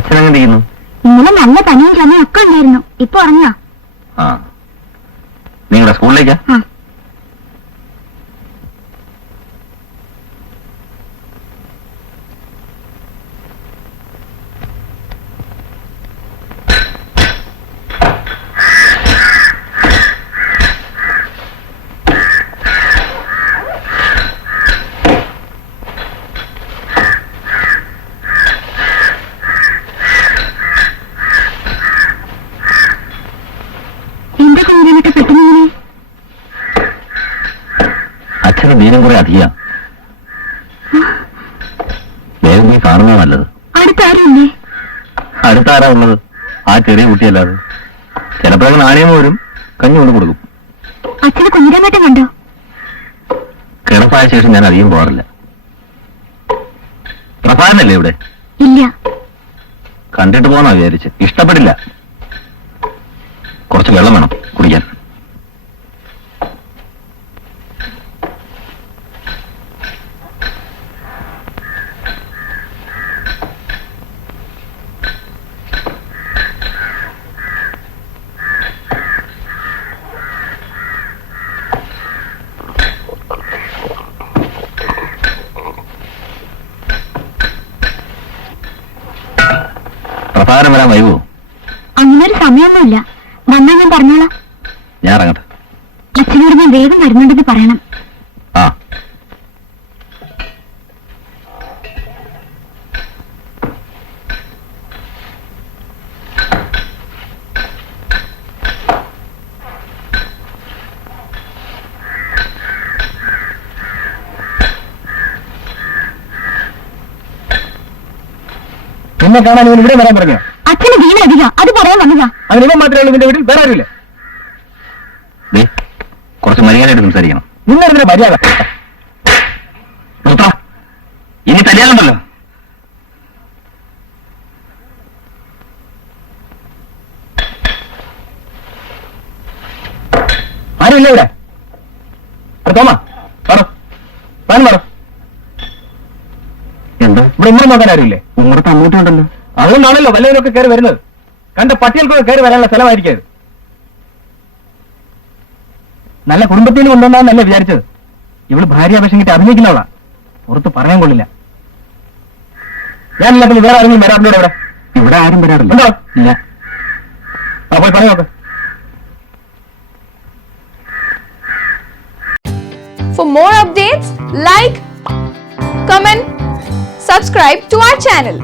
അച്ഛനെങ്ങനെ ചെയ്യുന്നു? ഇന്നലെ നല്ല പനിയും ചുമയും ഒക്കെ ഉണ്ടായിരുന്നു. ഇപ്പൊ ഉറങ്ങാ. ആ, നിങ്ങളുടെ സ്കൂളിലേക്കാ? അച്ഛന് ദീനം കുറെ അധിക. വേഗം പോയി കാണുന്നതാ നല്ലത്. അടുത്താരാ ഉള്ളത്? ആ ചെറിയ കുട്ടിയല്ലാതെ. ചിലപ്പോഴൊക്കെ നാണയം വരും, കഞ്ഞി കൊണ്ട് കൊടുക്കും. അച്ഛന് കുഞ്ഞിരാമേട്ടൻ കണ്ടോ? കിടപ്പായ ശേഷം ഞാൻ അധികം പോകാറില്ല. പ്രഭാതനല്ലേ ഇവിടെ? ഇല്ല. കണ്ടിട്ട് പോകാനാ വിചാരിച്ച്. ഇഷ്ടപ്പെടില്ല. കുറച്ച് വെള്ളം വേണം കുടിക്കാൻ. പ്രഭാകരൻ വരാൻ വൈകുമോ? അങ്ങനൊരു സമയമൊന്നുമില്ല. വന്നാൽ ഞാൻ പറഞ്ഞോളാം. ഞാൻ ഇറങ്ങട്ടെ. അച്ഛനോട് ഞാൻ വേഗം വരുന്നുണ്ടെന്ന് പറയണം. ആ, എന്നെ കാണാൻ ഇവൻ ഇവിടെ വരാൻ പറഞ്ഞോ? അച്ഛന് വീണ അധിക, അത് പറയാൻ വന്നതാ. അങ്ങനെ ഇവൻ മാത്രമേ ഉള്ളൂ നിന്റെ വീട്ടിൽ? വേറെ ആരുമില്ല? കുറച്ച് മര്യാദയായിട്ട് സംസാരിക്കണം. നിന്നെന്തിനാ മര്യാദ? നിർത്താ, ഇനി തല്ലിയാലുണ്ടല്ലോ. ആരുമില്ല ഇവിടെ? തോമാ പറ, താൻ പറ. എന്താ ഇവിടെ ഇങ്ങനെ നോക്കാൻ ആരുമില്ലേ? ഉമ്മറത്ത് അമ്മൂട്ടുണ്ടല്ലോ. അതുകൊണ്ടാണല്ലോ വല്ലവരൊക്കെ കയറി വരുന്നത്. കണ്ട പട്ടികൾക്കൊക്കെ കയറി വരാനുള്ള സ്ഥലമായിരിക്കും. നല്ല കുടുംബത്തിൽ കൊണ്ടുവന്നാന്നല്ലേ വിചാരിച്ചത്. ഇവള് ഭാര്യാപക്ഷം കിട്ടി അഭിനയിക്കുന്നവളാ. പുറത്ത് പറയാൻ കൊള്ളില്ല. ഞാനില്ലാത്ത വേറെ ആരെങ്കിലും വരാറുണ്ടോ ഇവിടെ? ഇവിടെ ആരും വരാറില്ല. ഉണ്ടോ? ഇല്ല. ആ, പോയി പറയാം നോക്ക്. For more updates, like, comment, subscribe to our channel.